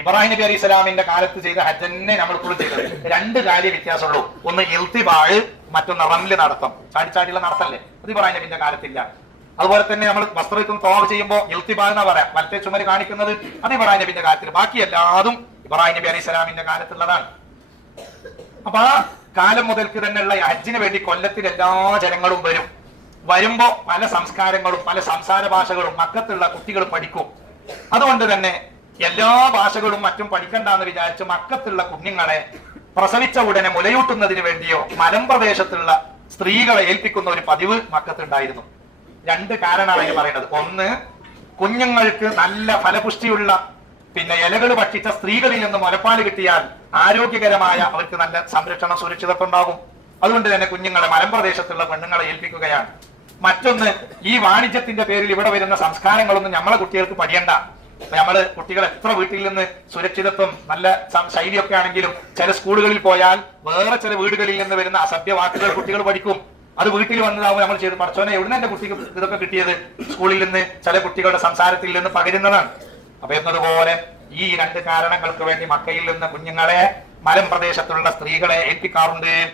ഇബ്രാഹിം നബി അലൈഹി സ്വലാമിന്റെ കാലത്ത് ചെയ്ത ഹജ്ജ് തന്നെ നമ്മൾ ഇപ്പോൾ ചെയ്തത്. രണ്ട് കാര്യ വ്യത്യാസമുള്ളൂ. ഒന്ന് ഇൽത്തിബാഴ്, മറ്റൊന്ന് റംല് നടത്തം. ചാടിച്ചാടിയുള്ള നടത്തല്ലേ, അത് ഇബ്രാഹിം നബിന്റെ കാലത്തില്ല. അതുപോലെ തന്നെ നമ്മൾ വസ്ത്രത്തിൽ തോവ ചെയ്യുമ്പോൾ ഇൽത്തിബാ എന്ന് പറയാം, വലത്തെ ചുമര് കാണിക്കുന്നത്, അത് ഇബ്രാഹിം നബിന്റെ കാലത്തിൽ. ബാക്കി എല്ലാതും ഇബ്രാഹിം നബി അലൈഹി സ്വലാമിന്റെ കാലത്തുള്ളതാണ്. അപ്പൊ ആ കാലം മുതൽക്ക് തന്നെയുള്ള ഹജ്ജിന് വേണ്ടി കൊല്ലത്തിൽ എല്ലാ ജനങ്ങളും വരും. വരുമ്പോ പല സംസ്കാരങ്ങളും പല സംസാര ഭാഷകളും മക്കത്തുള്ള കുട്ടികൾ പഠിക്കും. അതുകൊണ്ട് തന്നെ എല്ലാ ഭാഷകളും മറ്റും പഠിക്കണ്ടെന്ന് വിചാരിച്ച് മക്കത്തുള്ള കുഞ്ഞുങ്ങളെ പ്രസവിച്ച ഉടനെ മുലയൂട്ടുന്നതിന് വേണ്ടിയോ മലമ്പ്രദേശത്തുള്ള സ്ത്രീകളെ ഏൽപ്പിക്കുന്ന ഒരു പതിവ് മക്കത്തുണ്ടായിരുന്നു. രണ്ട് കാരണമാണ് അതിന് പറയുന്നത്. ഒന്ന്, കുഞ്ഞുങ്ങൾക്ക് നല്ല ഫലപുഷ്ടിയുള്ള ഇലകൾ ഭക്ഷിച്ച സ്ത്രീകളിൽ നിന്ന് മുലപ്പാല് കിട്ടിയാൽ ആരോഗ്യകരമായ അവർക്ക് നല്ല സംരക്ഷണം സുരക്ഷിതത്വം ഉണ്ടാകും. അതുകൊണ്ട് തന്നെ കുഞ്ഞുങ്ങളെ മലമ്പ്രദേശത്തുള്ള പെണ്ണുങ്ങളെ ഏൽപ്പിക്കുകയാണ്. മറ്റൊന്ന്, ഈ വാണിജ്യത്തിന്റെ പേരിൽ ഇവിടെ വരുന്ന സംസ്കാരങ്ങളൊന്നും നമ്മളെ കുട്ടികൾക്ക് പഠിയണ്ട. നമ്മള് കുട്ടികൾ എത്ര വീട്ടിൽ നിന്ന് സുരക്ഷിതത്വം നല്ല ശൈലിയൊക്കെ ആണെങ്കിലും ചില സ്കൂളുകളിൽ പോയാൽ വേറെ ചില വീടുകളിൽ നിന്ന് വരുന്ന അസഭ്യ വാക്കുകൾ കുട്ടികൾ പഠിക്കും. അത് വീട്ടിൽ വന്നതാവും നമ്മൾ ചെയ്ത് പഠിച്ചോനെ എവിടെ എന്റെ കുട്ടിക്ക് ഇതൊക്കെ കിട്ടിയത്? സ്കൂളിൽ നിന്ന് ചില കുട്ടികളുടെ സംസാരത്തിൽ നിന്ന് പകരുന്നതാണ്. അപ്പൊ എന്നതുപോലെ ഈ രണ്ട് കാരണങ്ങൾക്ക് വേണ്ടി മക്കയിൽ നിന്ന് കുഞ്ഞുങ്ങളെ മലമ്പ്രദേശത്തുള്ള സ്ത്രീകളെ ഏൽപ്പിക്കാറുണ്ട്.